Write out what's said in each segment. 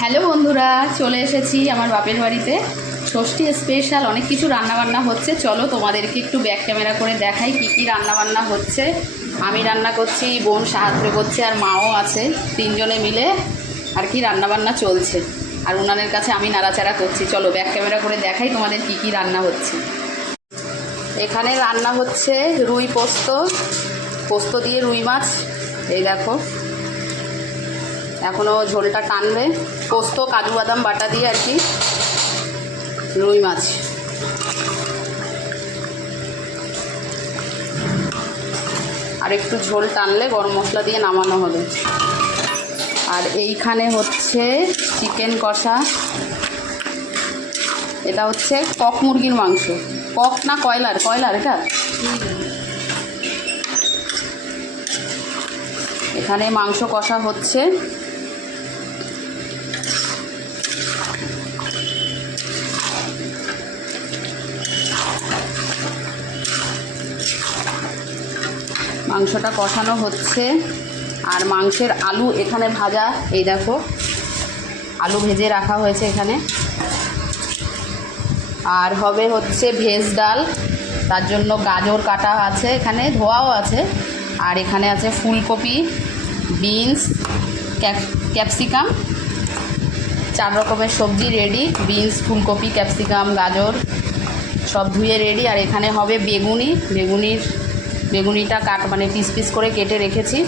Hello বন্ধুরা, চলে এসেছি আমার বাপের বাড়িতে। ষষ্ঠী স্পেশাল অনেক কিছু রান্নাবান্না হচ্ছে। চলো তোমাদেরকে একটু ব্যাক ক্যামেরা করে দেখাই কি কি রান্নাবান্না হচ্ছে। আমি রান্না করছি, বোন সাহায্য করছে, আর মাও আছে। তিনজনে মিলে আর কি রান্নাবান্না চলছে, আর উনানের কাছে আমি নাড়াচাড়া করছি। চলো ব্যাক ক্যামেরা করে দেখাই তোমাদের কি কি রান্না হচ্ছে। এখানে রান্না হচ্ছে রুই পোস্ত, পোস্ত দিয়ে রুই মাছ। এই দেখো, এখনও ঝোলটা টানবে। পোস্ত কাজু বাদাম বাটা দিয়ে আর কি রুই মাছ। আর একটু ঝোল টানলে গরম মশলা দিয়ে নামানো হবে। আর এইখানে হচ্ছে চিকেন কষা। এটা হচ্ছে কক মুরগির মাংস। কক না কয়লার? কয়লার এটা। এখানে মাংস কষা হচ্ছে। মাংসটা কষানো হচ্ছে, আর মাংসের আলু এখানে ভাজা। এই দেখো, আলু ভেজে রাখা হয়েছে এখানে। আর হবে হচ্ছে ভেজ ডাল, তার জন্য গাজর কাটা আছে, এখানে ধোয়াও আছে। আর এখানে আছে ফুলকপি, বিনস, ক্যাপসিকাম। 4 রকমের সবজি রেডি। বিনস, ফুলকপি, ক্যাপসিকাম, গাজর সব ধুয়ে রেডি। আর এখানে হবে বেগুনি। বেগুনিটা মানে পিস পিস করে কেটে রেখেছি।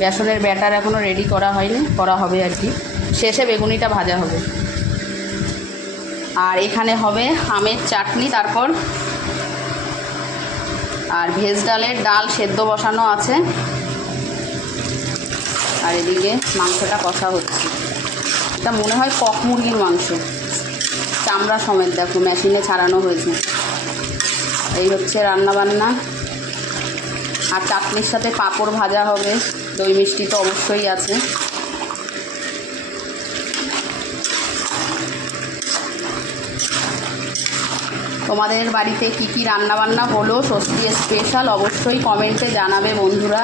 বেসনের ব্যাটার এখনও রেডি করা হয়নি, করা হবে আর কি। শেষে বেগুনিটা ভাজা হবে। আর এখানে হবে আমের চাটনি। তারপর আর ভেজ ডালের ডাল সেদ্ধ বসানো আছে। আর এদিকে মাংসটা কষা হচ্ছে। এটা মনে হয় কক মুরগির মাংস, চামড়া সমেত। দেখো, মেশিনে ছাড়ানো হয়েছে। এই হচ্ছে রান্নাবান্না। আর চাটনির সাথে পাঁপড় ভাজা হবে। দই মিষ্টি তো অবশ্যই আছে। তোমাদের বাড়িতে কি কি রান্নাবান্না হলো ষষ্ঠী স্পেশাল অবশ্যই কমেন্টে জানাবে বন্ধুরা।